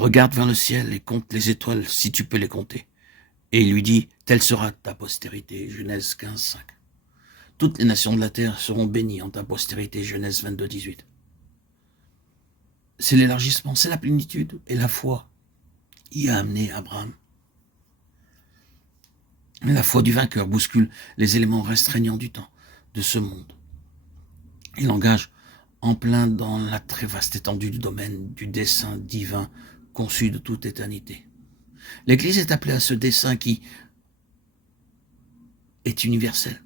Regarde vers le ciel et compte les étoiles si tu peux les compter. Et il lui dit, telle sera ta postérité. Genèse 15, 5. Toutes les nations de la terre seront bénies en ta postérité. Genèse 22, 18. C'est l'élargissement, c'est la plénitude et la foi y a amené Abraham. La foi du vainqueur bouscule les éléments restreignants du temps, de ce monde. Il engage en plein dans la très vaste étendue du domaine du dessein divin conçu de toute éternité. L'Église est appelée à ce dessein qui est universel.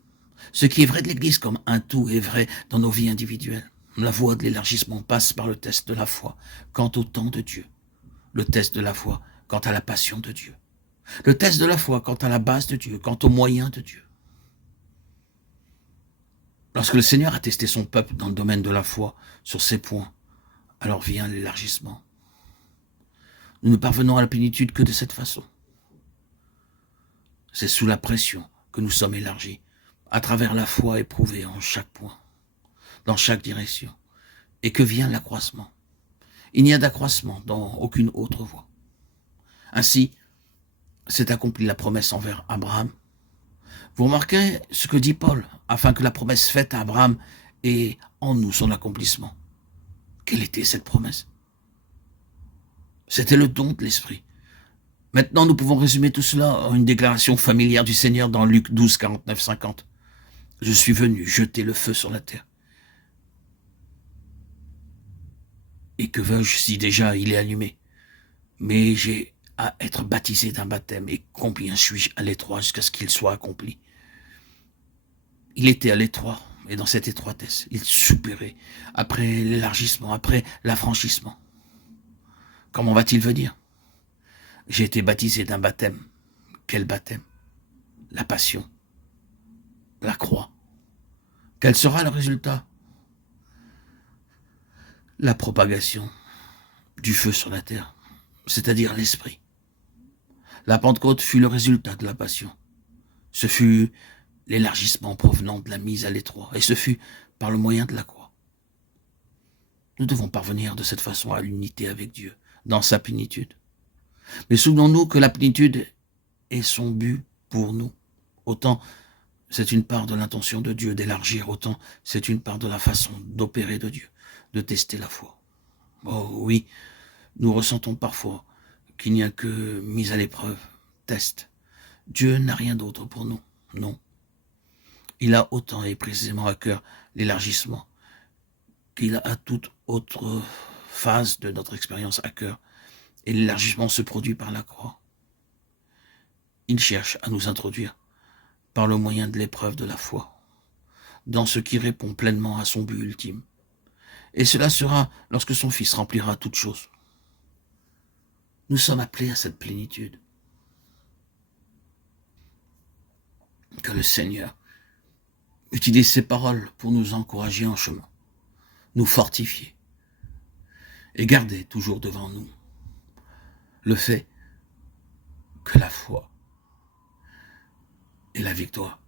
Ce qui est vrai de l'Église comme un tout est vrai dans nos vies individuelles. La voie de l'élargissement passe par le test de la foi quant au temps de Dieu, le test de la foi quant à la passion de Dieu, le test de la foi quant à la base de Dieu, quant aux moyens de Dieu. Lorsque le Seigneur a testé son peuple dans le domaine de la foi sur ces points, alors vient l'élargissement. Nous ne parvenons à la plénitude que de cette façon. C'est sous la pression que nous sommes élargis, à travers la foi éprouvée en chaque point, dans chaque direction, et que vient l'accroissement. Il n'y a d'accroissement dans aucune autre voie. Ainsi, s'est accomplie la promesse envers Abraham. Vous remarquez ce que dit Paul, afin que la promesse faite à Abraham ait en nous son accomplissement. Quelle était cette promesse? C'était le don de l'Esprit. Maintenant, nous pouvons résumer tout cela en une déclaration familière du Seigneur dans Luc 12, 49, 50. Je suis venu jeter le feu sur la terre. Et que veux-je si déjà il est allumé? Mais j'ai à être baptisé d'un baptême, et combien suis-je à l'étroit jusqu'à ce qu'il soit accompli? Il était à l'étroit, et dans cette étroitesse, il soupirait après l'élargissement, après l'affranchissement. Comment va-t-il venir? J'ai été baptisé d'un baptême. Quel baptême? La passion, la croix. Quel sera le résultat? La propagation du feu sur la terre, c'est-à-dire l'esprit. La Pentecôte fut le résultat de la passion. Ce fut l'élargissement provenant de la mise à l'étroit, et ce fut par le moyen de la croix. Nous devons parvenir de cette façon à l'unité avec Dieu, dans sa plénitude. Mais souvenons-nous que la plénitude est son but pour nous. Autant c'est une part de l'intention de Dieu d'élargir, autant c'est une part de la façon d'opérer de Dieu, de tester la foi. Oh oui, nous ressentons parfois qu'il n'y a que mise à l'épreuve, test. Dieu n'a rien d'autre pour nous, non. Il a autant et précisément à cœur l'élargissement qu'il a toute autre phase de notre expérience à cœur. Et l'élargissement se produit par la croix. Il cherche à nous introduire par le moyen de l'épreuve de la foi, dans ce qui répond pleinement à son but ultime. Et cela sera lorsque son Fils remplira toutes choses. Nous sommes appelés à cette plénitude. Que le Seigneur utilise ses paroles pour nous encourager en chemin, nous fortifier et garder toujours devant nous le fait que la foi est la victoire.